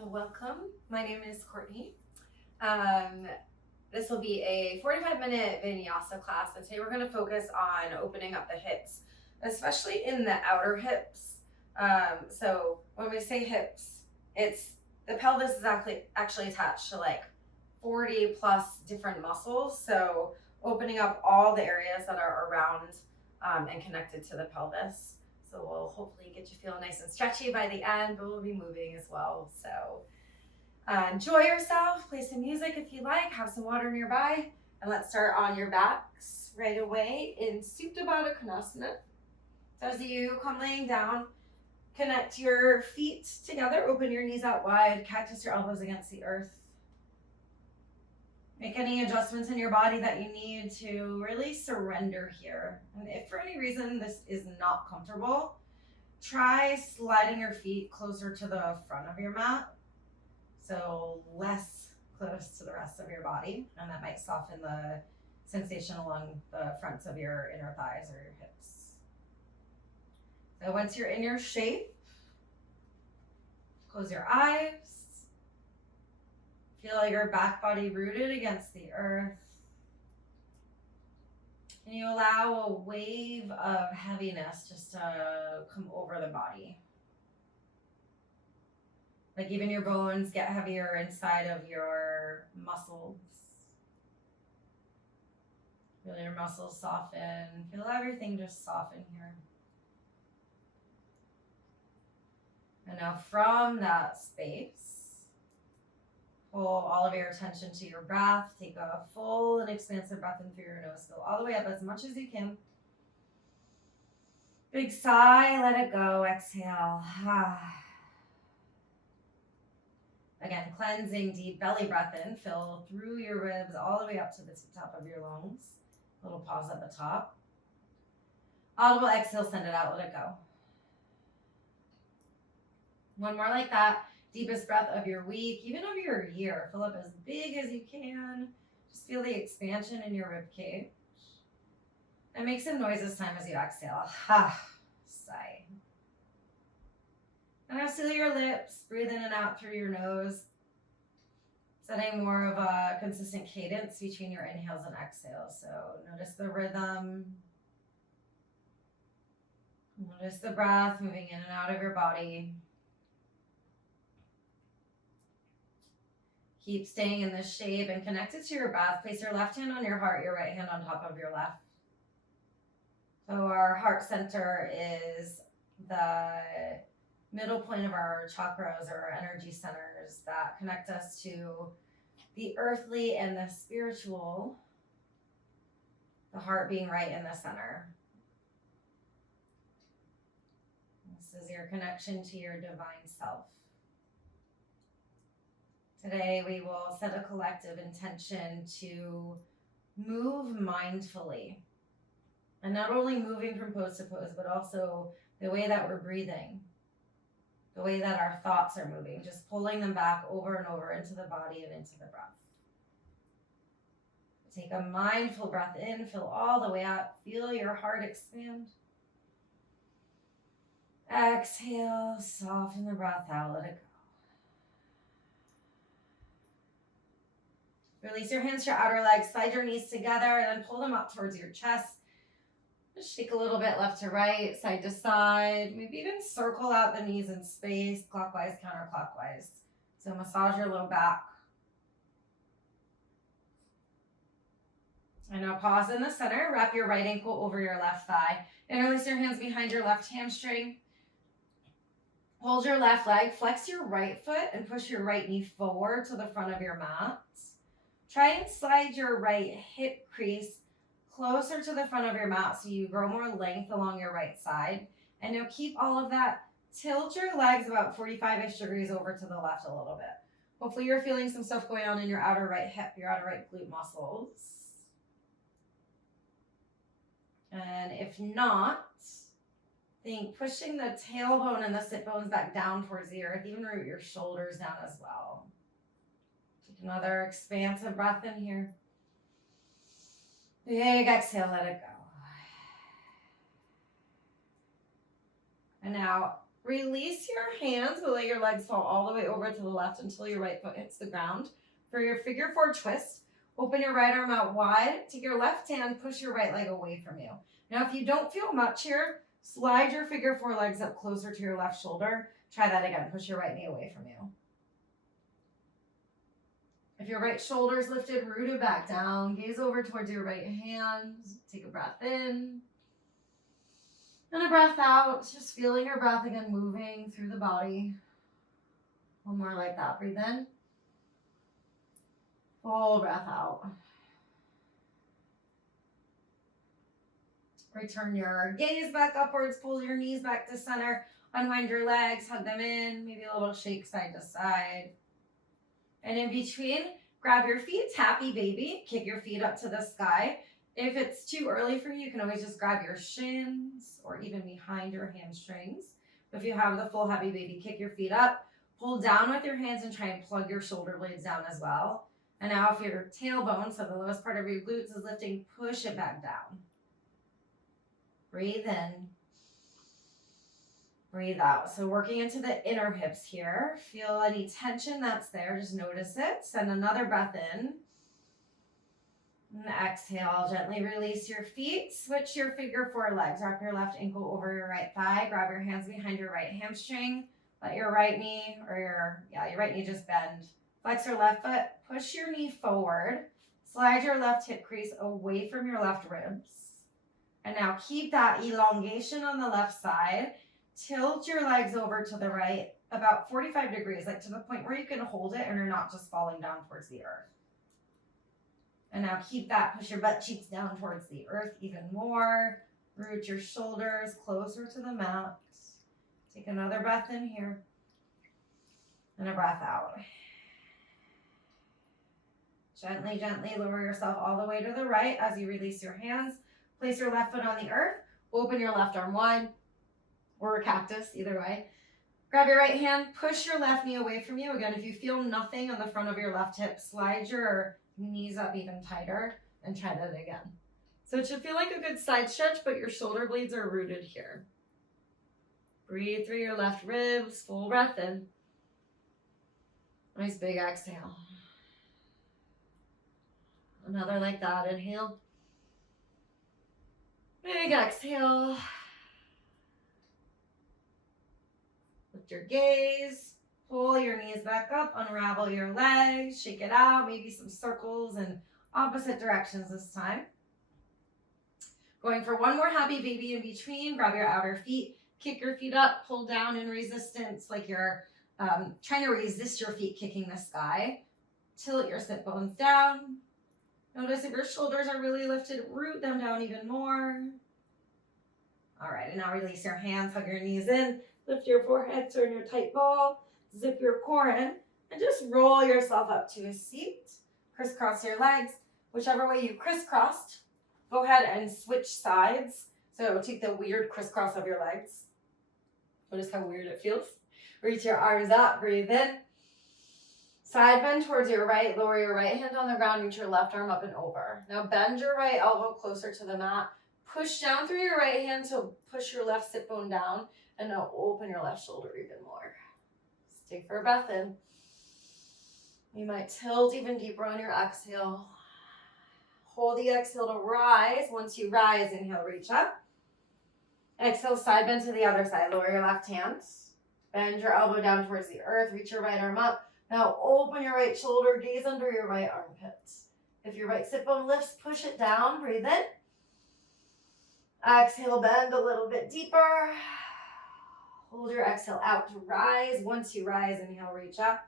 So welcome. My name is Courtney. This will be a 45-minute Vinyasa class, and today we're going to focus on opening up the hips, especially in the outer hips. So when we say hips, it's the pelvis is actually attached to like 40 plus different muscles. So opening up all the areas that are around and connected to the pelvis. So we'll hopefully get you feeling nice and stretchy by the end, but we'll be moving as well. So enjoy yourself, play some music if you like, have some water nearby, and let's start on your backs right away in Supta Baddha Konasana. So as you come laying down, connect your feet together, open your knees out wide, cactus your elbows against the earth. Make any adjustments in your body that you need to really surrender here. And if for any reason this is not comfortable, try sliding your feet closer to the front of your mat. So less close to the rest of your body. And that might soften the sensation along the fronts of your inner thighs or your hips. So once you're in your shape, close your eyes. Feel your back body rooted against the earth. And you allow a wave of heaviness just to come over the body. Like even your bones get heavier inside of your muscles. Feel your muscles soften. Feel everything just soften here. And now from that space, pull all of your attention to your breath. Take a full and expansive breath in through your nose. Go all the way up as much as you can. Big sigh, let it go. Exhale. Again, cleansing deep belly breath in. Fill through your ribs all the way up to the top of your lungs. Little pause at the top. Audible exhale, send it out, let it go. One more like that. Deepest breath of your week, even of your year. Fill up as big as you can. Just feel the expansion in your rib cage. And make some noise this time as you exhale. Sigh. And now seal your lips. Breathe in and out through your nose. Setting more of a consistent cadence between your inhales and exhales. So notice the rhythm. Notice the breath moving in and out of your body. Keep staying in this shape and connected to your breath. Place your left hand on your heart, your right hand on top of your left. So our heart center is the middle point of our chakras or our energy centers that connect us to the earthly and the spiritual. The heart being right in the center. This is your connection to your divine self. Today, we will set a collective intention to move mindfully. And not only moving from pose to pose, but also the way that we're breathing, the way that our thoughts are moving, just pulling them back over and over into the body and into the breath. Take a mindful breath in, fill all the way out, feel your heart expand. Exhale, soften the breath out, let it go. Release your hands to your outer legs, slide your knees together, and then pull them up towards your chest. Just shake a little bit left to right, side to side. Maybe even circle out the knees in space, clockwise, counterclockwise. So massage your low back. And now pause in the center. Wrap your right ankle over your left thigh. And release your hands behind your left hamstring. Hold your left leg, flex your right foot, and push your right knee forward to the front of your mat. Try and slide your right hip crease closer to the front of your mat so you grow more length along your right side. And now keep all of that. Tilt your legs about 45-ish degrees over to the left a little bit. Hopefully you're feeling some stuff going on in your outer right hip, your outer right glute muscles. And if not, think pushing the tailbone and the sit bones back down towards the earth, even root your shoulders down as well. Take another expansive breath in here. Big exhale, let it go. And now Release your hands, but let your legs fall all the way over to the left until your right foot hits the ground. For your figure four twist, open your right arm out wide. Take your left hand, push your right leg away from you. Now, if you don't feel much here, slide your figure four legs up closer to your left shoulder. Try that again. Push your right knee away from you. If your right shoulder is lifted, root it back down. Gaze over towards your right hand. Take a breath in. And a breath out. Just feeling your breath again moving through the body. One more like that. Breathe in. Full breath out. Return your gaze back upwards. Pull your knees back to center. Unwind your legs. Hug them in. Maybe a little shake side to side. And in between, grab your feet, happy baby, kick your feet up to the sky. If it's too early for you, you can always just grab your shins or even behind your hamstrings. If you have the full happy baby, kick your feet up, pull down with your hands and try and plug your shoulder blades down as well. And now if your tailbone, so the lowest part of your glutes is lifting, push it back down. Breathe in. Breathe out. So working into the inner hips here. Feel any tension that's there. Just notice it. Send another breath in. And exhale. Gently release your feet. Switch your figure four legs. Wrap your left ankle over your right thigh. Grab your hands behind your right hamstring. Let your right knee or your right knee just bend. Flex your left foot. Push your knee forward. Slide your left hip crease away from your left ribs. And now keep that elongation on the left side. Tilt your legs over to the right about 45 degrees, like to the point where you can hold it and you're not just falling down towards the earth. And now keep that, push your butt cheeks down towards the earth even more. Root your shoulders closer to the mat. Take another breath in here. And a breath out. Gently, gently lower yourself all the way to the right as you release your hands. Place your left foot on the earth. Open your left arm wide. Or a cactus, either way. Grab your right hand, push your left knee away from you. Again, if you feel nothing on the front of your left hip, slide your knees up even tighter and try that again. So it should feel like a good side stretch, but your shoulder blades are rooted here. Breathe through your left ribs, full breath in. Nice big exhale. Another like that, inhale. Big exhale. Lift your gaze, pull your knees back up, unravel your legs, shake it out, maybe some circles in opposite directions this time. Going for one more happy baby in between, grab your outer feet, kick your feet up, pull down in resistance like you're trying to resist your feet kicking the sky. Tilt your sit bones down. Notice if your shoulders are really lifted, root them down even more. All right, and now release your hands, hug your knees in. Lift your forehead, turn your tight ball, zip your core in, and just roll yourself up to a seat. Crisscross your legs. Whichever way you crisscrossed, go ahead and switch sides. So take the weird crisscross of your legs. Notice how weird it feels. Reach your arms up, breathe in. Side bend towards your right, lower your right hand on the ground, reach your left arm up and over. Now bend your right elbow closer to the mat. Push down through your right hand to push your left sit bone down. And now open your left shoulder even more. Just take for a breath in. You might tilt even deeper on your exhale. Hold the exhale to rise. Once you rise, inhale, reach up. Exhale, side bend to the other side. Lower your left hand. Bend your elbow down towards the earth. Reach your right arm up. Now open your right shoulder. Gaze under your right armpit. If your right sit bone lifts, push it down. Breathe in. Exhale, bend a little bit deeper. Hold your exhale out to rise. Once you rise, inhale, reach up.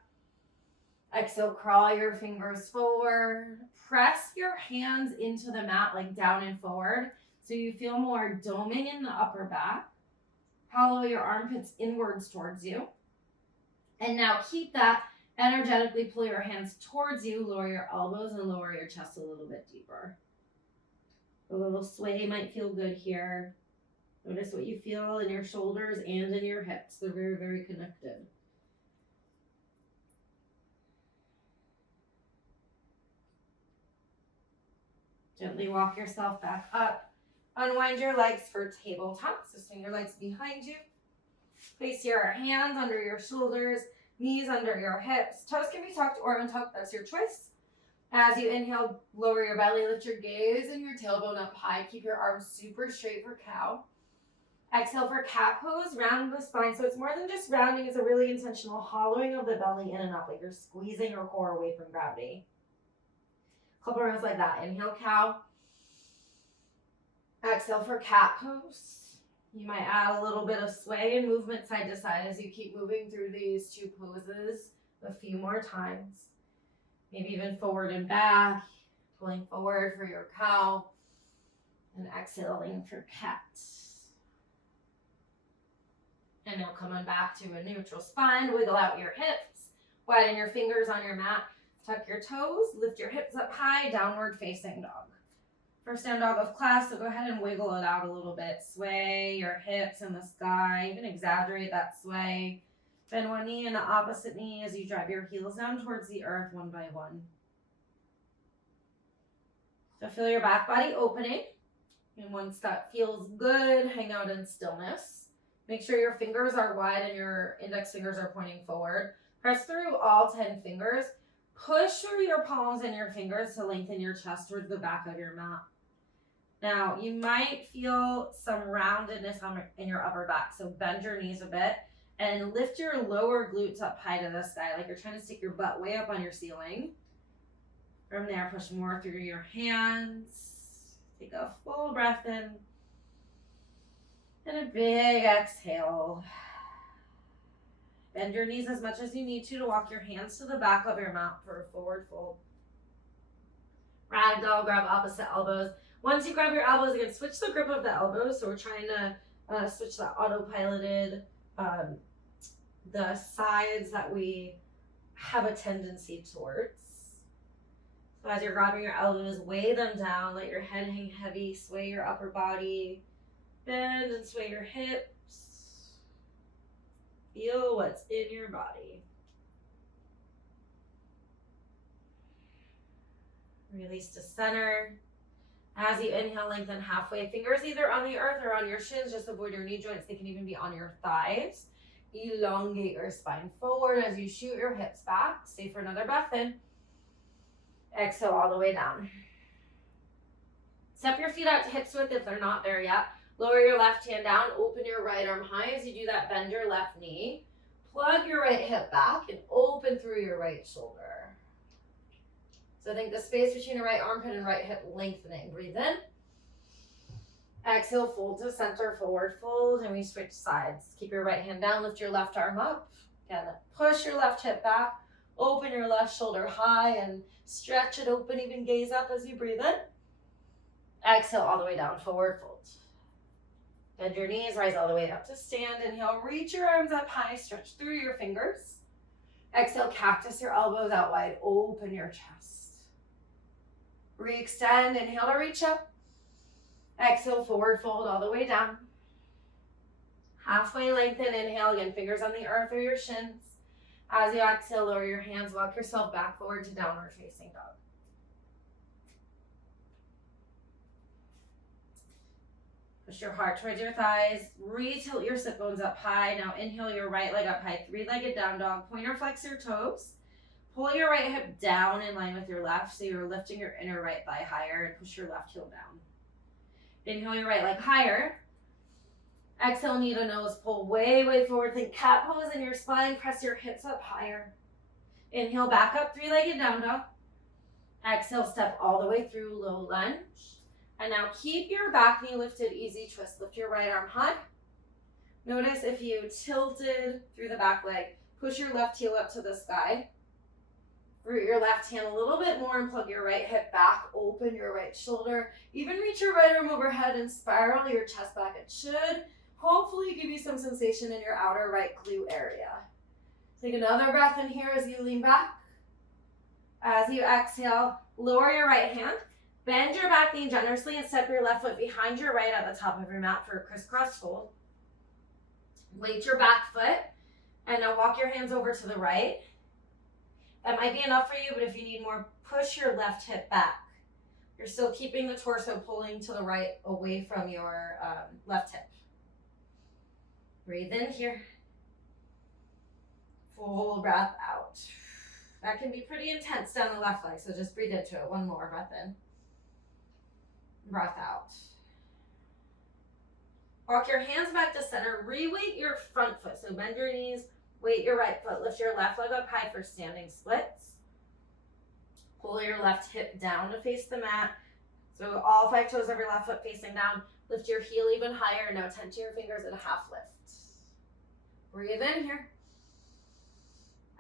Exhale, crawl your fingers forward. Press your hands into the mat, like down and forward, so you feel more doming in the upper back. Hollow your armpits inwards towards you. And now keep that. Energetically pull your hands towards you. Lower your elbows and lower your chest a little bit deeper. A little sway might feel good here. Notice what you feel in your shoulders and in your hips. They're very, very connected. Gently walk yourself back up. Unwind your legs for tabletop. So swing your legs behind you. Place your hands under your shoulders, knees under your hips. Toes can be tucked or untucked, that's your choice. As you inhale, lower your belly, lift your gaze and your tailbone up high. Keep your arms super straight for cow. Exhale for cat pose, round the spine. So it's more than just rounding, it's a really intentional hollowing of the belly in and up, like you're squeezing your core away from gravity. Couple rounds like that. Inhale, cow. Exhale for cat pose. You might add a little bit of sway and movement side to side as you keep moving through these two poses a few more times. Maybe even forward and back, pulling forward for your cow, and exhaling for cat. And now coming back to a neutral spine, wiggle out your hips, widen your fingers on your mat, tuck your toes, lift your hips up high, downward facing dog. First down dog of class, so go ahead and wiggle it out a little bit. Sway your hips in the sky, even exaggerate that sway. Bend one knee and the opposite knee as you drive your heels down towards the earth one by one. So feel your back body opening. And once that feels good, hang out in stillness. Make sure your fingers are wide and your index fingers are pointing forward. Press through all 10 fingers. Push through your palms and your fingers to lengthen your chest towards the back of your mat. Now, you might feel some roundedness in your upper back, so bend your knees a bit and lift your lower glutes up high to the sky, like you're trying to stick your butt way up on your ceiling. From there, push more through your hands. Take a full breath in and a big exhale. Bend your knees as much as you need to walk your hands to the back of your mat for a forward fold. Ragdoll, grab opposite elbows. Once you grab your elbows, again, switch the grip of the elbows. So we're trying to switch that autopiloted, the sides that we have a tendency towards. So as you're grabbing your elbows, weigh them down, let your head hang heavy, sway your upper body, bend and sway your hips. Feel what's in your body. Release to center. As you inhale, lengthen halfway. Fingers either on the earth or on your shins. Just avoid your knee joints. They can even be on your thighs. Elongate your spine forward as you shoot your hips back. Stay for another breath in. Exhale all the way down. Step your feet out to hips width if they're not there yet. Lower your left hand down. Open your right arm high. As you do that, bend your left knee. Plug your right hip back and open through your right shoulder. So think the space between your right armpit and right hip lengthening. Breathe in. Exhale, fold to center, forward fold, and we switch sides. Keep your right hand down, lift your left arm up. Again, push your left hip back, open your left shoulder high, and stretch it open, even gaze up as you breathe in. Exhale all the way down, forward fold. Bend your knees, rise all the way up to stand. Inhale, reach your arms up high, stretch through your fingers. Exhale, cactus your elbows out wide, open your chest. Re-extend, inhale to reach up. Exhale, forward fold all the way down. Halfway lengthen, inhale again, fingers on the earth or your shins. As you exhale, lower your hands, walk yourself back forward to downward facing dog. Push your heart towards your thighs, re-tilt your sit bones up high. Now inhale your right leg up high, three-legged down dog. Pointer flex your toes. Pull your right hip down in line with your left, so you're lifting your inner right thigh higher, and push your left heel down. Inhale your right leg higher. Exhale, knee to nose, pull way, way forward. Think cat pose in your spine, press your hips up higher. Inhale, back up, three-legged down dog. Exhale, step all the way through, low lunge. And now keep your back knee lifted, easy twist. Lift your right arm high. Notice if you tilted through the back leg, push your left heel up to the sky. Root your left hand a little bit more and plug your right hip back. Open your right shoulder. Even reach your right arm overhead and spiral your chest back. It should hopefully give you some sensation in your outer right glute area. Take another breath in here as you lean back. As you exhale, lower your right hand. Bend your back knee generously and step your left foot behind your right at the top of your mat for a crisscross fold. Weight your back foot and now walk your hands over to the right. That might be enough for you, but if you need more, push your left hip back. You're still keeping the torso pulling to the right away from your left hip. Breathe in here. Full breath out. That can be pretty intense down the left leg, so just breathe into it. One more, breath in. Breath out. Walk your hands back to center. Re-weight your front foot. So bend your knees, weight your right foot. Lift your left leg up high for standing splits. Pull your left hip down to face the mat. So all 5 toes of your left foot facing down. Lift your heel even higher. Now tension your fingers at a half lift. Breathe in here.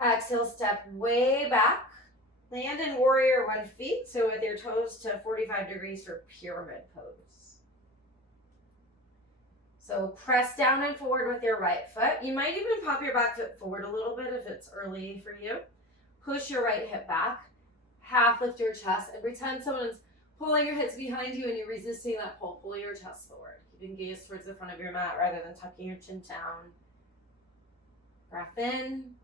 Exhale, step way back. Land in warrior 1 feet. So with your toes to 45 degrees for pyramid pose. So press down and forward with your right foot. You might even pop your back foot forward a little bit if it's early for you. Push your right hip back. Half lift your chest and pretend someone's pulling your hips behind you and you're resisting that pull. Pull your chest forward. Keeping gaze towards the front of your mat rather than tucking your chin down. Breath in.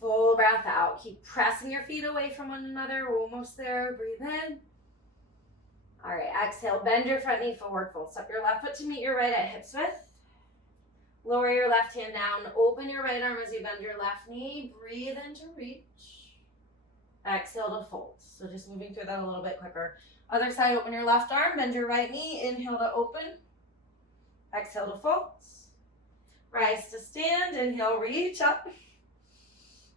Full breath out. Keep pressing your feet away from one another. We're almost there. Breathe in. All right, exhale. Bend your front knee forward. Fold. Step your left foot to meet your right at hip width. Lower your left hand down. Open your right arm as you bend your left knee. Breathe in to reach. Exhale to fold. So just moving through that a little bit quicker. Other side, open your left arm. Bend your right knee. Inhale to open. Exhale to fold. Rise to stand. Inhale, reach up.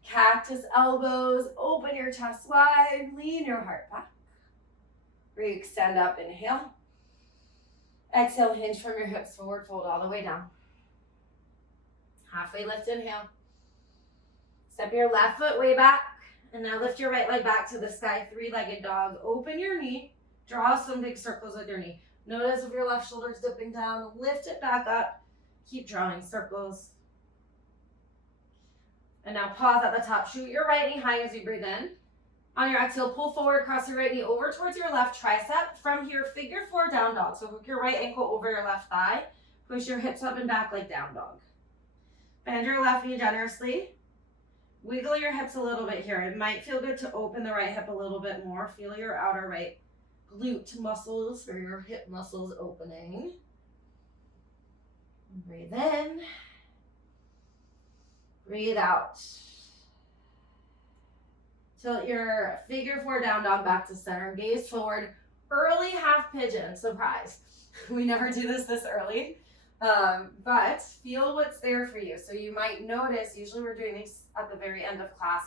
Cactus elbows, open your chest wide, lean your heart back. Re-extend up, inhale. Exhale, hinge from your hips forward, fold all the way down. Halfway lift, inhale. Step your left foot way back, and now lift your right leg back to the sky, 3-legged dog. Open your knee, draw some big circles with your knee. Notice if your left shoulder's dipping down, lift it back up. Keep drawing circles. And now pause at the top. Shoot your right knee high as you breathe in. On your exhale, pull forward, cross your right knee over towards your left tricep. From here, figure 4 down dog. So hook your right ankle over your left thigh. Push your hips up and back like down dog. Bend your left knee generously. Wiggle your hips a little bit here. It might feel good to open the right hip a little bit more. Feel your outer right glute muscles or your hip muscles opening. Breathe in. Breathe out. Tilt your figure 4 down dog back to center. Gaze forward. Early half pigeon. Surprise. We never do this early. But feel what's there for you. So you might notice, usually we're doing these at the very end of class.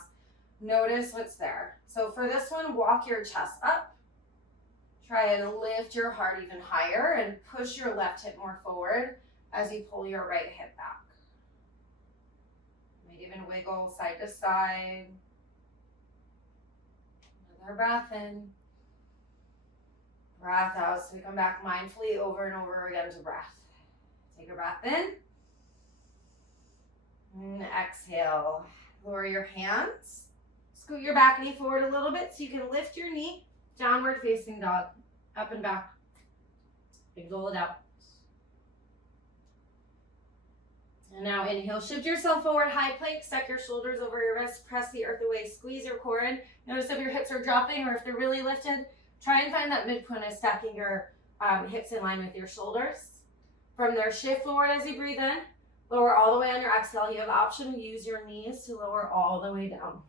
Notice what's there. So for this one, walk your chest up. Try and lift your heart even higher and push your left hip more forward as you pull your right hip back. Even wiggle side to side. Another breath in. Breath out. So we come back mindfully over and over again to breath. Take a breath in. And exhale. Lower your hands. Scoot your back knee forward a little bit so you can lift your knee. Downward facing dog. Up and back. Wiggle it out. And now inhale, shift yourself forward, high plank, stack your shoulders over your wrists, press the earth away, squeeze your core in. Notice if your hips are dropping or if they're really lifted. Try and find that midpoint of stacking your hips in line with your shoulders. From there, shift forward as you breathe in. Lower all the way on your exhale. You have the option to use your knees to lower all the way down.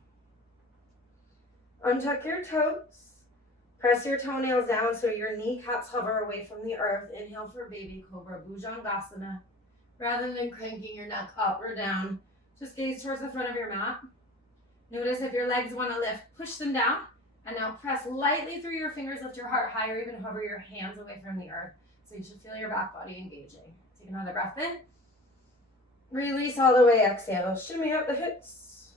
Untuck your toes. Press your toenails down so your kneecaps hover away from the earth. Inhale for baby cobra, Bhujangasana. Rather than cranking your neck up or down, just gaze towards the front of your mat. Notice if your legs want to lift, push them down. And now press lightly through your fingers, lift your heart higher, even hover your hands away from the earth. So you should feel your back body engaging. Take another breath in. Release all the way, exhale. Shimmy up the hips.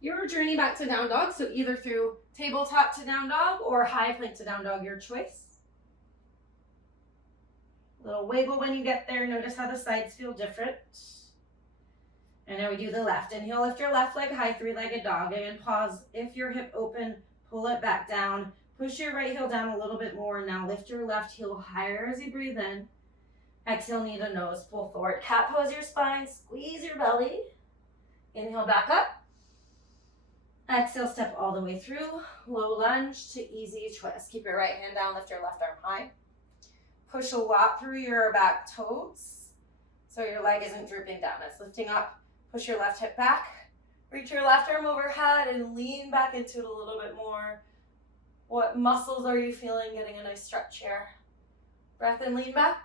Your journey back to down dog, so either through tabletop to down dog or high plank to down dog, your choice. Little wiggle when you get there. Notice how the sides feel different. And now we do the left. Inhale, lift your left leg high, 3-legged dog. And pause. If your hip open, pull it back down. Push your right heel down a little bit more. Now lift your left heel higher as you breathe in. Exhale, knee to nose, pull forward. Cat pose your spine, squeeze your belly. Inhale, back up. Exhale, step all the way through. Low lunge to easy twist. Keep your right hand down, lift your left arm high. Push a lot through your back toes. so your leg isn't drooping down. It's lifting up. Push your left hip back. Reach your left arm overhead and lean back into it a little bit more. What muscles are you feeling? Getting a nice stretch here. Breath in, lean back.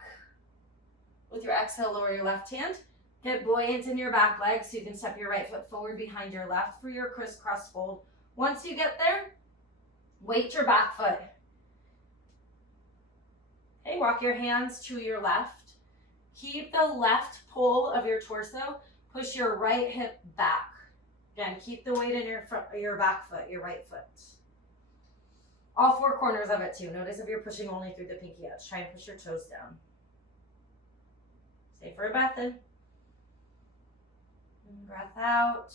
With your exhale, lower your left hand. Get buoyant in your back leg so you can step your right foot forward behind your left for your crisscross fold. Once you get there, weight your back foot. Okay, walk your hands to your left. Keep the left pole of your torso. Push your right hip back. Again, keep the weight in your back foot, your right foot. All four corners of it too. Notice if you're pushing only through the pinky edge. Try and push your toes down. Stay for a breath in. And breath out.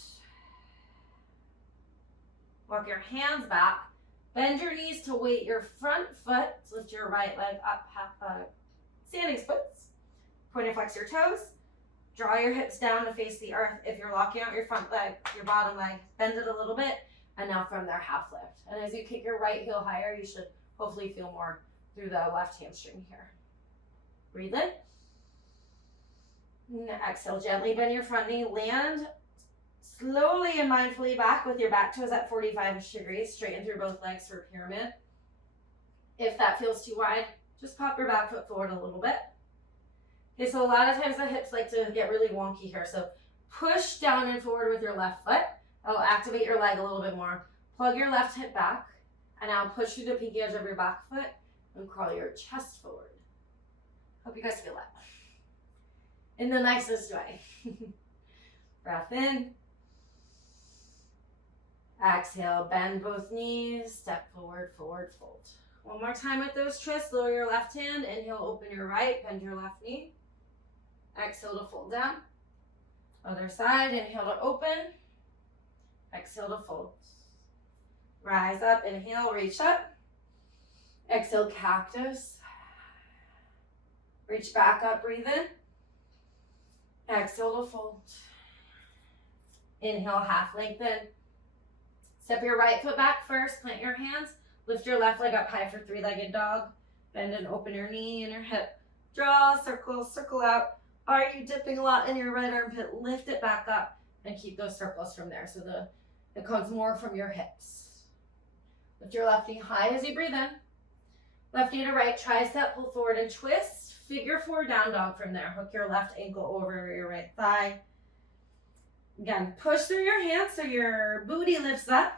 Walk your hands back. Bend your knees to weight your front foot. Lift your right leg up, standing splits. Point and flex your toes. Draw your hips down to face the earth. If you're locking out your front leg, your bottom leg, bend it a little bit. And now from there, half lift. And as you kick your right heel higher, you should hopefully feel more through the left hamstring here. Breathe in. And exhale, gently bend your front knee. Land slowly and mindfully back with your back toes at 45 degrees. Straighten through both legs for a pyramid. If that feels too wide, just pop your back foot forward a little bit. Okay, so a lot of times the hips like to get really wonky here. So push down and forward with your left foot. That'll activate your leg a little bit more. Plug your left hip back. And now push through the pinky edge of your back foot and crawl your chest forward. Hope you guys feel that. In the nicest way. Breath in. Exhale, bend both knees. Step forward, forward fold. One more time with those twists. Lower your left hand. Inhale, open your right. Bend your left knee. Exhale to fold down. Other side. Inhale to open. Exhale to fold. Rise up. Inhale, reach up. Exhale, cactus. Reach back up, breathe in. Exhale to fold. Inhale, half lengthen. Step your right foot back first. Plant your hands. Lift your left leg up high for three-legged dog. Bend and open your knee and your hip. Draw a circle, circle out. Are you dipping a lot in your right armpit? Lift it back up and keep those circles from there. So it comes more from your hips. Lift your left knee high as you breathe in. Left knee to right, tricep, pull forward and twist. Figure four down dog from there. Hook your left ankle over your right thigh. Again, push through your hands so your booty lifts up.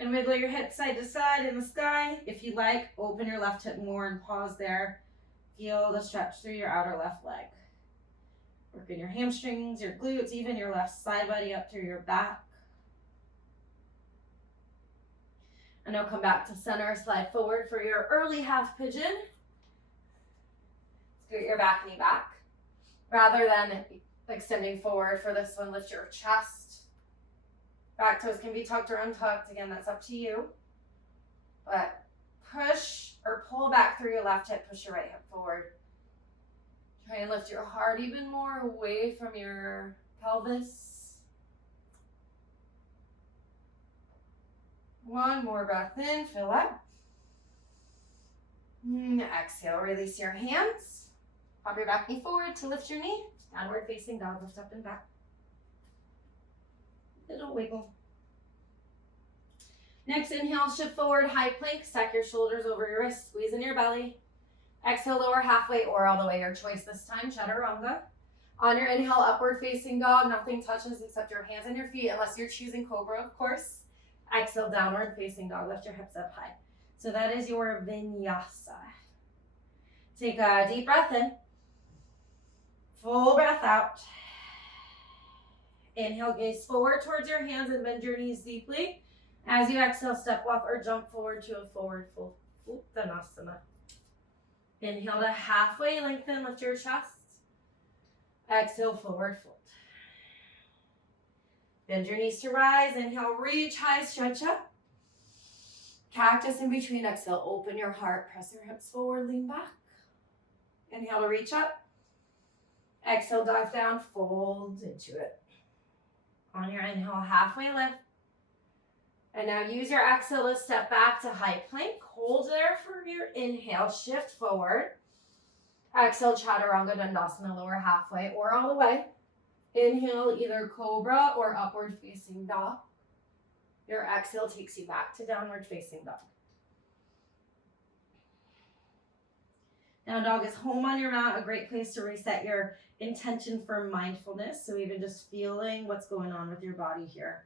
And wiggle your hips side to side in the sky. If you like, open your left hip more and pause there. Feel the stretch through your outer left leg. Work in your hamstrings, your glutes, even your left side body up through your back. And now come back to center, slide forward for your early half pigeon. Scoot your back knee back. Rather than extending forward for this one, lift your chest. Back toes can be tucked or untucked. Again, that's up to you. But push or pull back through your left hip, push your right hip forward. Try and lift your heart even more away from your pelvis. One more breath in, fill up. Exhale, release your hands. Pop your back knee forward to lift your knee. Downward facing dog, lift up and back. Little wiggle. Next, inhale, shift forward, high plank. Stack your shoulders over your wrists, squeeze in your belly. Exhale, lower halfway or all the way, your choice this time, chaturanga. On your inhale, upward facing dog. Nothing touches except your hands and your feet, unless you're choosing cobra, of course. Exhale, downward facing dog. Lift your hips up high. So that is your vinyasa. Take a deep breath in. Full breath out. Inhale, gaze forward towards your hands and bend your knees deeply. As you exhale, step, walk, or jump forward to a forward fold. Uttanasana. Inhale to halfway lengthen, lift your chest. Exhale, forward fold. Bend your knees to rise. Inhale, reach high, stretch up. Cactus in between. Exhale, open your heart. Press your hips forward, lean back. Inhale to reach up. Exhale, dive down, fold into it. On your inhale, halfway lift. And now use your exhale to step back to high plank. Hold there for your inhale. Shift forward. Exhale, Chaturanga Dandasana, lower halfway or all the way. Inhale, either Cobra or Upward Facing Dog. Your exhale takes you back to Downward Facing Dog. Now dog is home on your mat, a great place to reset your intention for mindfulness. So even just feeling what's going on with your body here.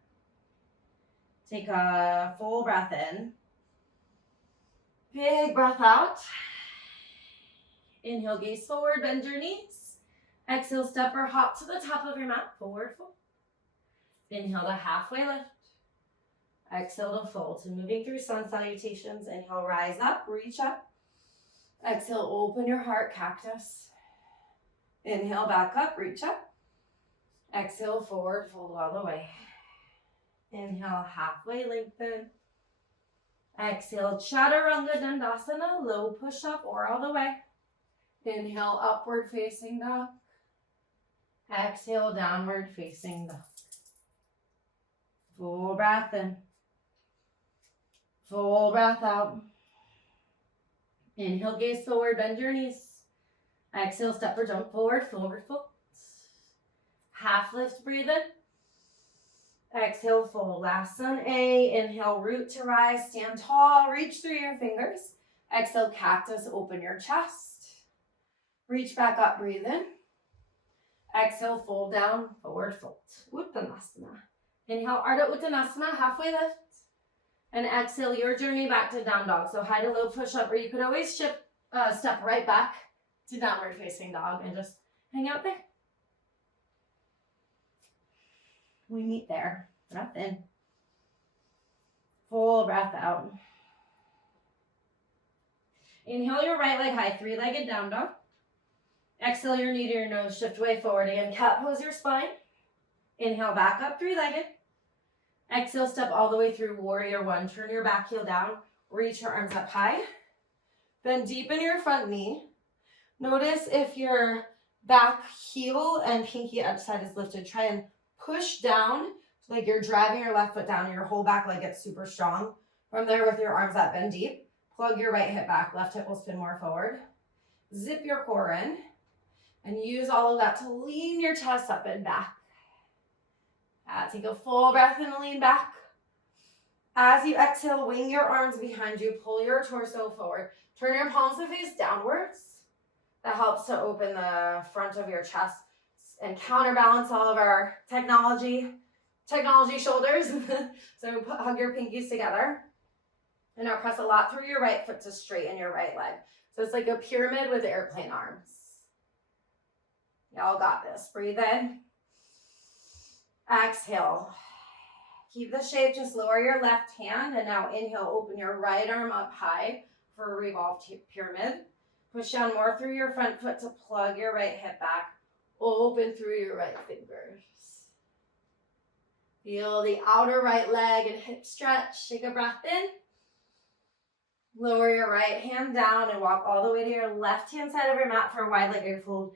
Take a full breath in. Big breath out. Inhale, gaze forward, bend your knees. Exhale, step or hop to the top of your mat, forward fold. Inhale to halfway lift. Exhale to fold. So moving through sun salutations. Inhale, rise up, reach up. Exhale, open your heart, cactus. Inhale, back up, reach up. Exhale, forward, fold all the way. Inhale, halfway lengthen. Exhale, Chaturanga Dandasana, low push up or all the way. Inhale, upward facing dog. Exhale, downward facing dog. Full breath in. Full breath out. Inhale, gaze forward, bend your knees. Exhale, step or jump forward, forward fold. Half lift, breathe in. Exhale, fold. Last one, A. Inhale, root to rise, stand tall, reach through your fingers. Exhale, cactus, open your chest. Reach back up, breathe in. Exhale, fold down, forward fold. Uttanasana. Inhale, Ardha Uttanasana, halfway lift. And exhale, your journey back to down dog. So high to low push up, or you could always step right back to downward facing dog and just hang out there. We meet there. Breath in. Full breath out. Inhale your right leg high, three-legged down dog. Exhale your knee to your nose, shift way forward. Again, cat pose your spine. Inhale, back up, three-legged. Exhale, step all the way through warrior one. Turn your back heel down, reach your arms up high. Then deepen your front knee. Notice if your back heel and pinky upside is lifted. Try and push down, like you're driving your left foot down and your whole back leg gets super strong. From there with your arms up, bend deep. Plug your right hip back, left hip will spin more forward. Zip your core in. And use all of that to lean your chest up and back. Take a full breath in and lean back. As you exhale, wing your arms behind you. Pull your torso forward. Turn your palms to face downwards. That helps to open the front of your chest and counterbalance all of our technology shoulders. So hug your pinkies together. And now press a lot through your right foot to straighten your right leg. So it's like a pyramid with airplane arms. Y'all got this. Breathe in. Exhale. Keep the shape. Just lower your left hand. And now inhale. Open your right arm up high for a revolved pyramid. Push down more through your front foot to plug your right hip back. Open through your right fingers. Feel the outer right leg and hip stretch. Take a breath in. Lower your right hand down and walk all the way to your left hand side of your mat for a wide legged fold.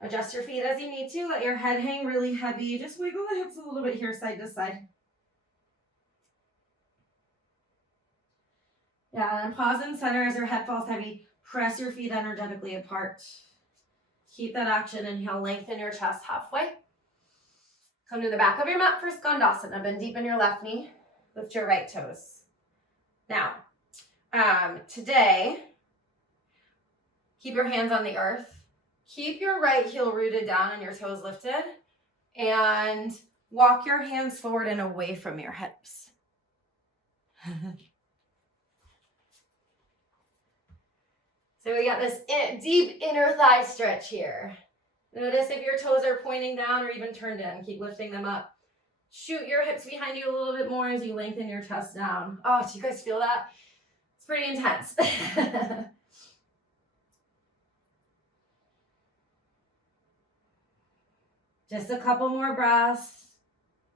Adjust your feet as you need to. Let your head hang really heavy. Just wiggle the hips a little bit here, side to side. Yeah, and pause in center as your head falls heavy. Press your feet energetically apart. Keep that action. Inhale, lengthen your chest halfway. Come to the back of your mat for Skandasana. Bend deep in your left knee. Lift your right toes. Now, today, keep your hands on the earth. Keep your right heel rooted down and your toes lifted. And walk your hands forward and away from your hips. So we got this deep inner thigh stretch here. Notice if your toes are pointing down or even turned in. Keep lifting them up. Shoot your hips behind you a little bit more as you lengthen your chest down. Oh, do you guys feel that? It's pretty intense. Just a couple more breaths.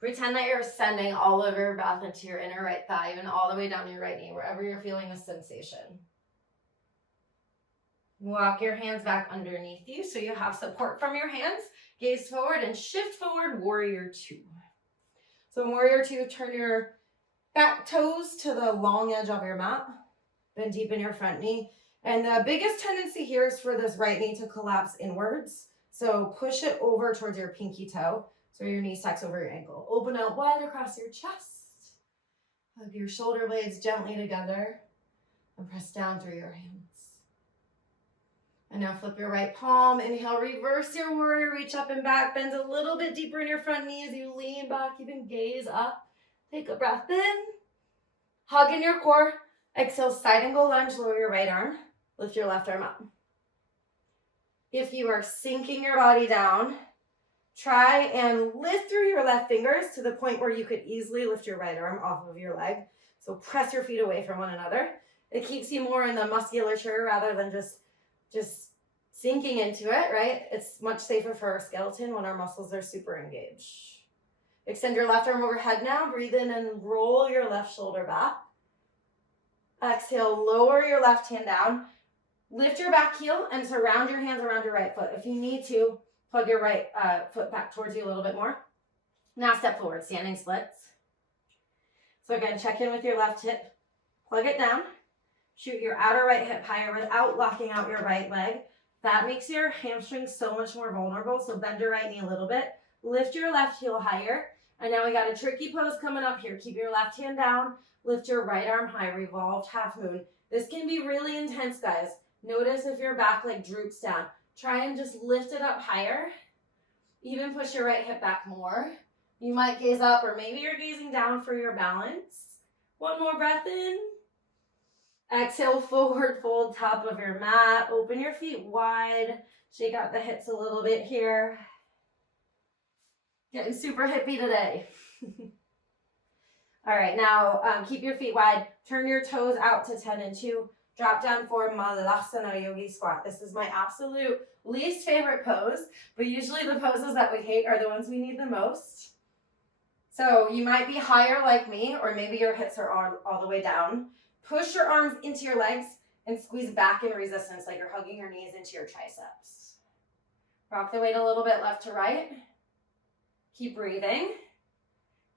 Pretend that you're sending all of your breath into your inner right thigh, even all the way down your right knee, wherever you're feeling the sensation. Walk your hands back underneath you so you have support from your hands. Gaze forward and shift forward, warrior two. So in warrior two, turn your back toes to the long edge of your mat. Bend deep in your front knee. And the biggest tendency here is for this right knee to collapse inwards. So push it over towards your pinky toe. So your knee sucks over your ankle. Open out wide across your chest. Hug your shoulder blades gently together and press down through your hands. And now flip your right palm. Inhale, reverse your warrior. Reach up and back. Bend a little bit deeper in your front knee as you lean back. Even gaze up. Take a breath in. Hug in your core. Exhale, side angle lunge. Lower your right arm. Lift your left arm up. If you are sinking your body down, try and lift through your left fingers to the point where you could easily lift your right arm off of your leg. So press your feet away from one another. It keeps you more in the musculature rather than just sinking into it, right? It's much safer for our skeleton when our muscles are super engaged. Extend your left arm overhead now. Breathe in and roll your left shoulder back. Exhale, lower your left hand down. Lift your back heel and surround your hands around your right foot. If you need to, plug your right foot back towards you a little bit more. Now step forward, standing splits. So again, check in with your left hip. Plug it down. Shoot your outer right hip higher without locking out your right leg. That makes your hamstrings so much more vulnerable. So bend your right knee a little bit. Lift your left heel higher. And now we got a tricky pose coming up here. Keep your left hand down. Lift your right arm high, revolved half moon. This can be really intense, guys. Notice if your back leg droops down. Try and just lift it up higher. Even push your right hip back more. You might gaze up, or maybe you're gazing down for your balance. One more breath in. Exhale, forward fold top of your mat. Open your feet wide. Shake out the hips a little bit here. Getting super hippie today. All right, now keep your feet wide. Turn your toes out to 10 and 2. Drop down for Malasana Yogi Squat. This is my absolute least favorite pose, but usually the poses that we hate are the ones we need the most. So you might be higher like me, or maybe your hips are all the way down. Push your arms into your legs and squeeze back in resistance like you're hugging your knees into your triceps. Rock the weight a little bit left to right. Keep breathing.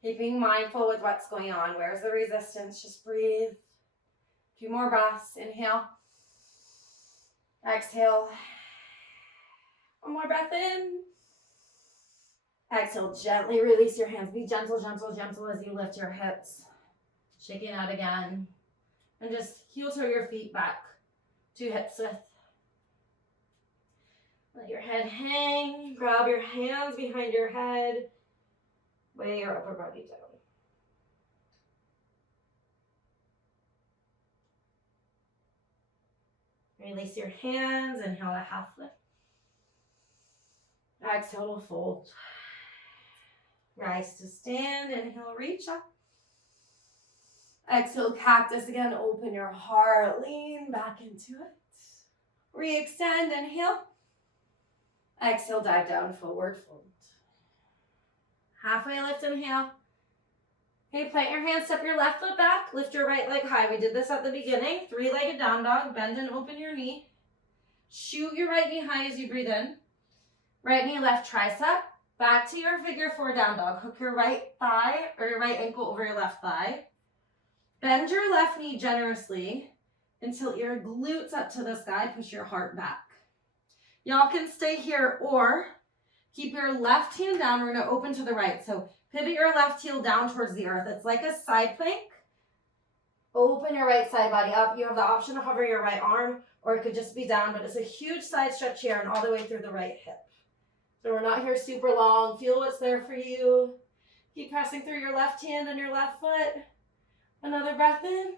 Keep being mindful with what's going on. Where's the resistance? Just breathe. A few more breaths. Inhale. Exhale. One more breath in. Exhale. Gently release your hands. Be gentle, gentle, gentle as you lift your hips. Shaking out again. And just heel toe your feet back to hip width. Let your head hang. Grab your hands behind your head. Weigh your upper body down. Release your hands. Inhale a half lift. Exhale to fold. Rise to stand. Inhale, reach up. Exhale, cactus again. Open your heart. Lean back into it. Re-extend. Inhale. Exhale, dive down, forward fold. Halfway lift, inhale. Okay, plant your hands, step your left foot back, lift your right leg high. We did this at the beginning. Three-legged down dog, bend and open your knee. Shoot your right knee high as you breathe in. Right knee, left tricep. Back to your figure four down dog. Hook your right thigh or your right ankle over your left thigh. Bend your left knee generously and tilt your glutes up to the sky. Push your heart back. Y'all can stay here or keep your left hand down. We're going to open to the right. So pivot your left heel down towards the earth. It's like a side plank. Open your right side body up. You have the option to hover your right arm, or it could just be down, but it's a huge side stretch here and all the way through the right hip. So we're not here super long. Feel what's there for you. Keep pressing through your left hand and your left foot. Another breath in.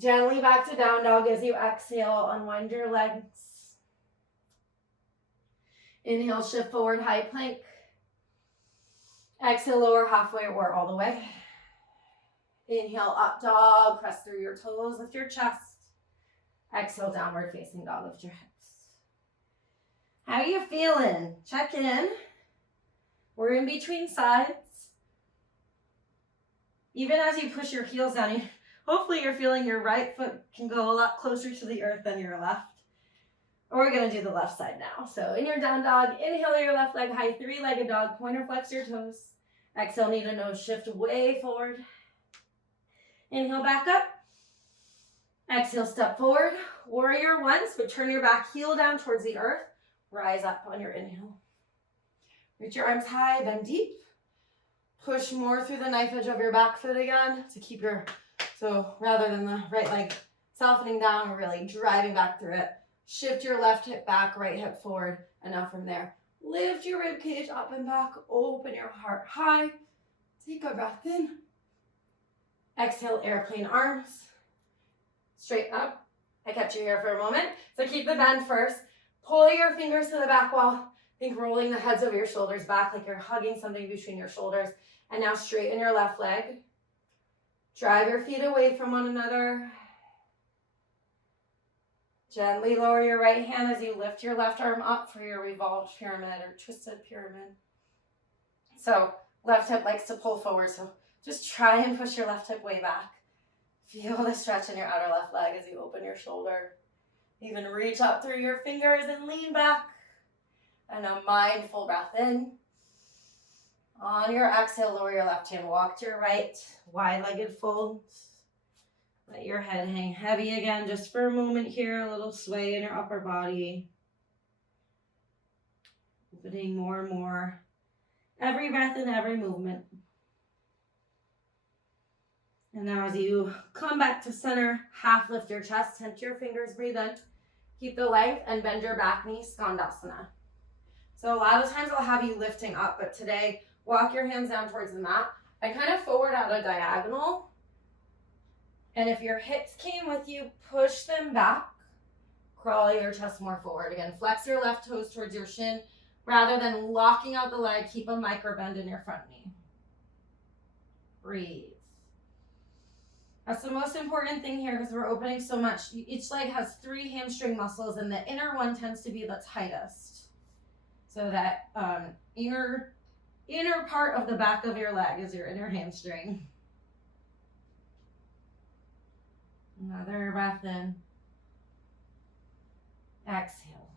Gently back to down dog as you exhale. Unwind your legs. Inhale, shift forward, high plank. Exhale, lower halfway or all the way. Inhale, up dog. Press through your toes, lift your chest. Exhale, downward facing dog, lift your hips. How are you feeling? Check in. We're in between sides. Even as you push your heels down, hopefully you're feeling your right foot can go a lot closer to the earth than your left. We're going to do the left side now. So in your down dog, inhale your left leg high, three-legged dog, pointer flex your toes. Exhale, knee to nose, shift way forward. Inhale back up. Exhale, step forward, warrior one, but turn your back heel down towards the earth. Rise up on your inhale. Reach your arms high, bend deep. Push more through the knife edge of your back foot again to keep your, so rather than the right leg softening down, we're really driving back through it. Shift your left hip back, right hip forward, and now from there, lift your rib cage up and back, open your heart high. Take a breath in. Exhale, airplane arms. Straight up. I kept you here for a moment. So keep the bend first. Pull your fingers to the back wall. Think rolling the heads of your shoulders back like you're hugging something between your shoulders. And now straighten your left leg. Drive your feet away from one another. Gently lower your right hand as you lift your left arm up for your revolved pyramid or twisted pyramid. So left hip likes to pull forward, so just try and push your left hip way back. Feel the stretch in your outer left leg as you open your shoulder. Even reach up through your fingers and lean back. And a mindful breath in. On your exhale, lower your left hand, walk to your right, wide-legged fold. Let your head hang heavy again just for a moment here, a little sway in your upper body. Opening more and more. Every breath and every movement. And now as you come back to center, half lift your chest, tense your fingers, breathe in. Keep the length and bend your back knee, Skandasana. So a lot of times I'll have you lifting up, but today, walk your hands down towards the mat and kind of forward at a diagonal. And if your hips came with you, push them back. Crawl your chest more forward. Again, flex your left toes towards your shin. Rather than locking out the leg, keep a micro bend in your front knee. Breathe. That's the most important thing here because we're opening so much. Each leg has 3 hamstring muscles and the inner one tends to be the tightest. So that inner part of the back of your leg is your inner hamstring. Another breath in. Exhale.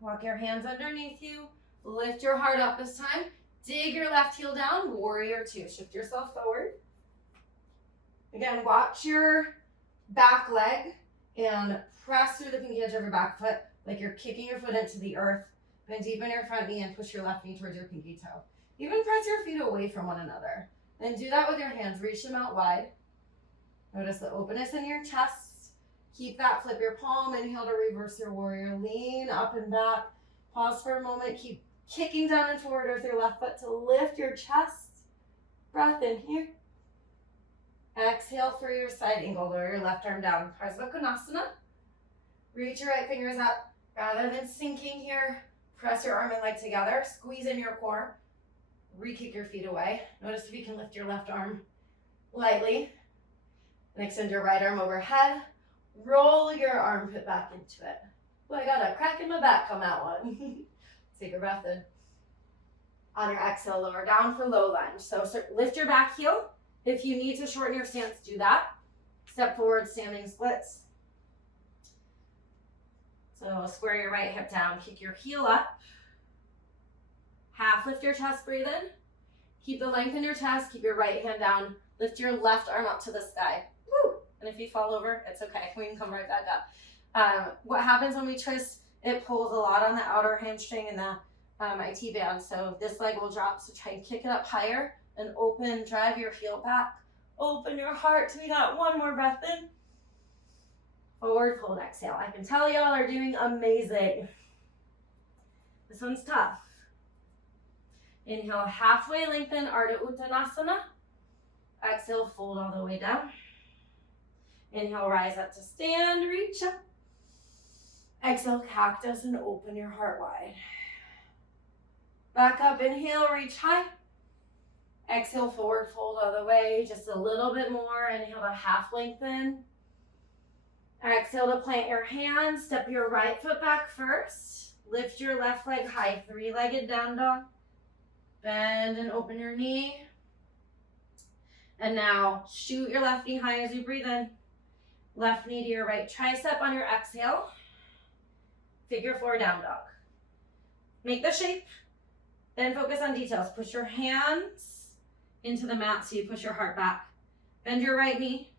Walk your hands underneath you. Lift your heart up this time. Dig your left heel down. Warrior two. Shift yourself forward. Again, watch your back leg and press through the pinky edge of your back foot like you're kicking your foot into the earth. Bend deep in your front knee and push your left knee towards your pinky toe. Even press your feet away from one another. And do that with your hands. Reach them out wide. Notice the openness in your chest. Keep that. Flip your palm. Inhale to reverse your warrior. Lean up and back. Pause for a moment. Keep kicking down and forward with your left foot to lift your chest. Breath in here. Exhale for your side angle. Lower your left arm down. Parsva Konasana. Reach your right fingers up. Rather than sinking here, press your arm and leg together. Squeeze in your core. Re-kick your feet away. Notice if you can lift your left arm lightly. And extend your right arm overhead. Roll your armpit back into it. Oh, I got a crack in my back on that one. Take a breath in. On your exhale, lower down for low lunge. So lift your back heel. If you need to shorten your stance, do that. Step forward, standing splits. So square your right hip down, kick your heel up. Half lift your chest, breathe in. Keep the length in your chest, keep your right hand down. Lift your left arm up to the sky. Woo! And if you fall over, it's okay. We can come right back up. What happens when we twist, it pulls a lot on the outer hamstring and the IT band. So this leg will drop, so try and kick it up higher and open, drive your heel back. Open your heart. We got one more breath in. Forward fold, exhale. I can tell y'all are doing amazing. This one's tough. Inhale, halfway lengthen, Ardha Uttanasana. Exhale, fold all the way down. Inhale, rise up to stand, reach up. Exhale, cactus, and open your heart wide. Back up, inhale, reach high. Exhale, forward fold all the way, just a little bit more. Inhale to half lengthen. Exhale to plant your hands. Step your right foot back first. Lift your left leg high, 3-legged down dog. Bend and open your knee. And now shoot your left knee high as you breathe in. Left knee to your right tricep on your exhale. Figure 4 down dog. Make the shape. Then focus on details. Push your hands into the mat so you push your heart back. Bend your right knee.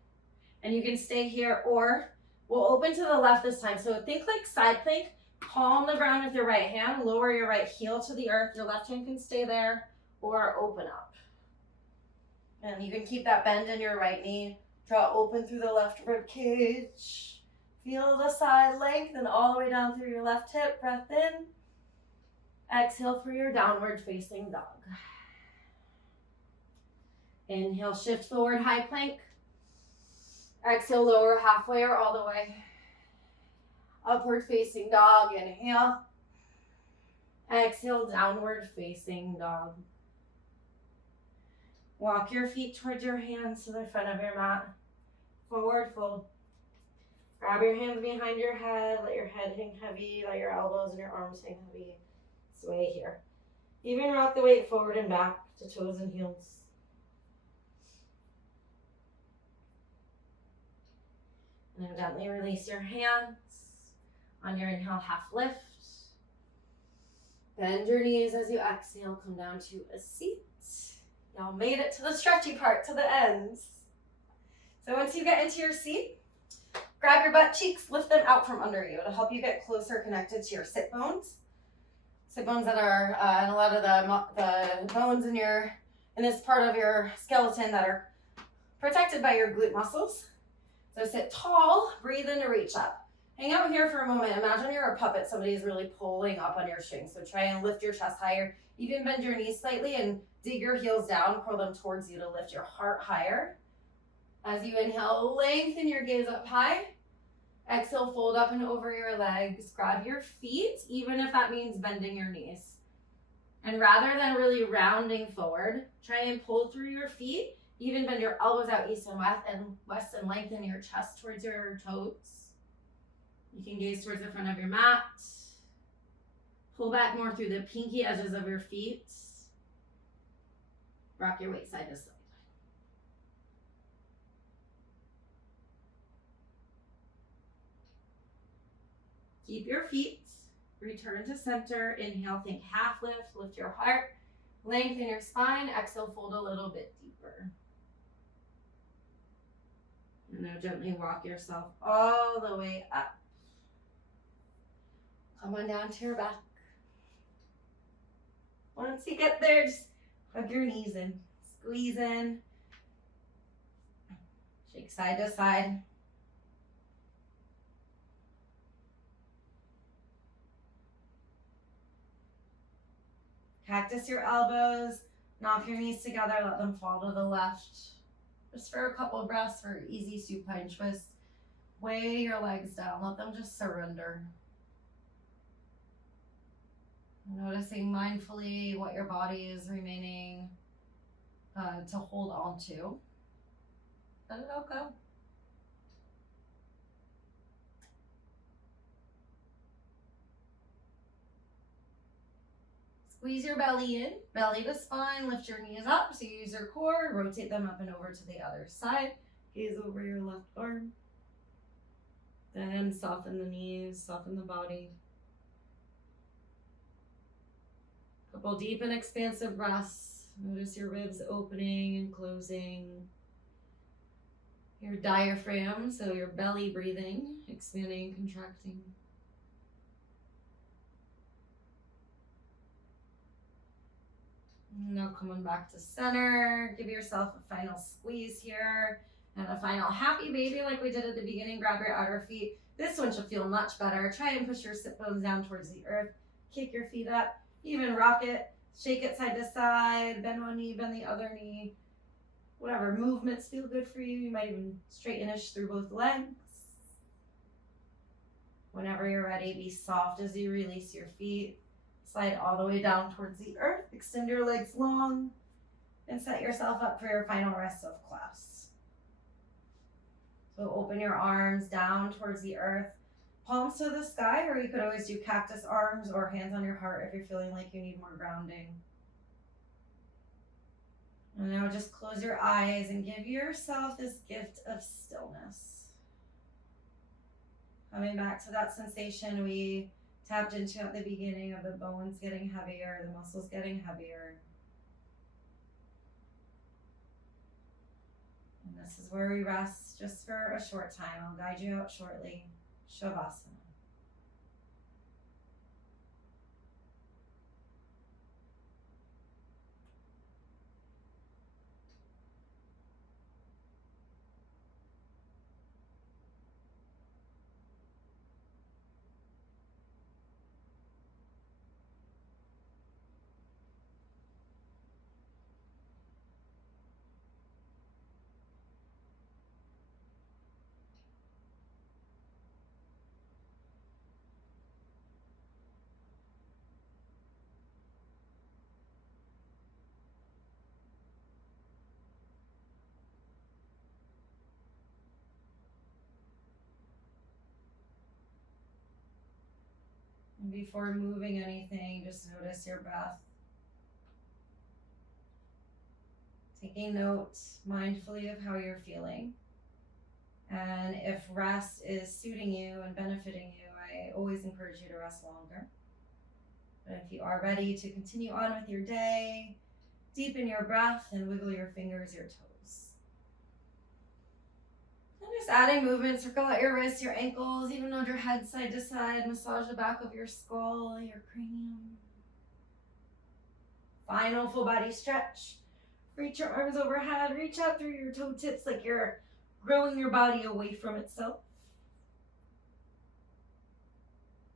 And you can stay here, or we'll open to the left this time. So think like side plank, palm the ground with your right hand, lower your right heel to the earth. Your left hand can stay there, or open up. And you can keep that bend in your right knee. Draw open through the left rib cage. Feel the side lengthen all the way down through your left hip. Breath in. Exhale for your downward facing dog. Inhale, shift forward, high plank. Exhale, lower halfway or all the way. Upward facing dog, inhale. Exhale, downward facing dog. Walk your feet towards your hands to the front of your mat. Forward fold. Grab your hands behind your head. Let your head hang heavy. Let your elbows and your arms hang heavy. Sway here. Even rock the weight forward and back to toes and heels. And then gently release your hands. On your inhale, half lift. Bend your knees as you exhale. Come down to a seat. Y'all made it to the stretchy part, to the ends. So once you get into your seat, grab your butt cheeks, lift them out from under you. It'll help you get closer connected to your sit bones. Sit bones that are and a lot of the bones in this part of your skeleton that are protected by your glute muscles. So sit tall, breathe in to reach up. Hang out here for a moment. Imagine you're a puppet. Somebody's really pulling up on your strings. So try and lift your chest higher. Even bend your knees slightly and dig your heels down. Curl them towards you to lift your heart higher. As you inhale, lengthen your gaze up high. Exhale, fold up and over your legs. Grab your feet, even if that means bending your knees. And rather than really rounding forward, try and pull through your feet. Even bend your elbows out east and west and lengthen your chest towards your toes. You can gaze towards the front of your mat. Pull back more through the pinky edges of your feet. Rock your weight side to side. Keep your feet. Return to center. Inhale, think half lift. Lift your heart. Lengthen your spine. Exhale, fold a little bit deeper. And now gently walk yourself all the way up. Come on down to your back. Once you get there, just hug your knees in. Squeeze in. Shake side to side. Cactus your elbows. Knock your knees together. Let them fall to the left. Just for a couple breaths for easy supine twist. Weigh your legs down. Let them just surrender. Noticing mindfully what your body is remaining to hold on to. Let it all go. Squeeze your belly in, belly to spine, lift your knees up. So you use your core, rotate them up and over to the other side. Gaze over your left arm. Then soften the knees, soften the body. Couple deep and expansive breaths. Notice your ribs opening and closing. Your diaphragm, so your belly breathing, expanding, contracting. Now coming back to center. Give yourself a final squeeze here. And a final happy baby like we did at the beginning. Grab your outer feet. This one should feel much better. Try and push your sit bones down towards the earth. Kick your feet up. Even rock it, shake it side to side, bend one knee, bend the other knee. Whatever movements feel good for you. You might even straighten-ish through both legs. Whenever you're ready, be soft as you release your feet. Slide all the way down towards the earth. Extend your legs long and set yourself up for your final rest of class. So open your arms down towards the earth. Palms to the sky, or you could always do cactus arms or hands on your heart if you're feeling like you need more grounding. And now just close your eyes and give yourself this gift of stillness. Coming back to that sensation we tapped into at the beginning of the bones getting heavier, the muscles getting heavier. And This is where we rest just for a short time. I'll guide you out shortly. Shavasana. And before moving anything, just notice your breath. Taking note mindfully of how you're feeling. And if rest is suiting you and benefiting you, I always encourage you to rest longer. But if you are ready to continue on with your day, deepen your breath and wiggle your fingers, your toes. And just adding movement, circle out your wrists, your ankles, even nod your head side to side, massage the back of your skull, your cranium. Final full body stretch. Reach your arms overhead, reach out through your toe tips like you're growing your body away from itself.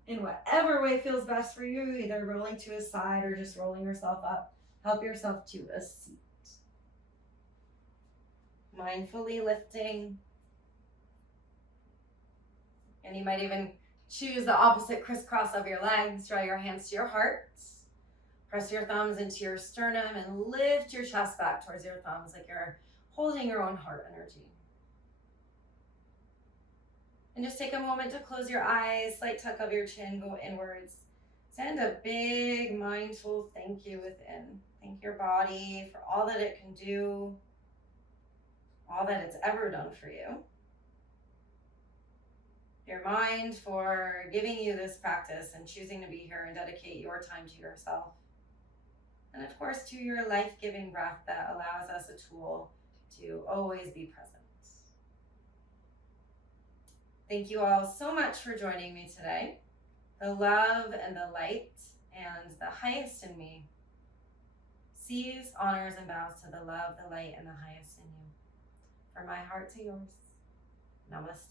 In whatever way feels best for you, either rolling to a side or just rolling yourself up. Help yourself to a seat. Mindfully lifting. And you might even choose the opposite crisscross of your legs. Draw your hands to your heart. Press your thumbs into your sternum and lift your chest back towards your thumbs like you're holding your own heart energy. And just take a moment to close your eyes, slight tuck of your chin, go inwards. Send a big mindful thank you within. Thank your body for all that it can do, all that it's ever done for you. Your mind for giving you this practice and choosing to be here and dedicate your time to yourself. And of course, to your life-giving breath that allows us a tool to always be present. Thank you all so much for joining me today. The love and the light and the highest in me sees, honors, and bows to the love, the light, and the highest in you. From my heart to yours, namaste.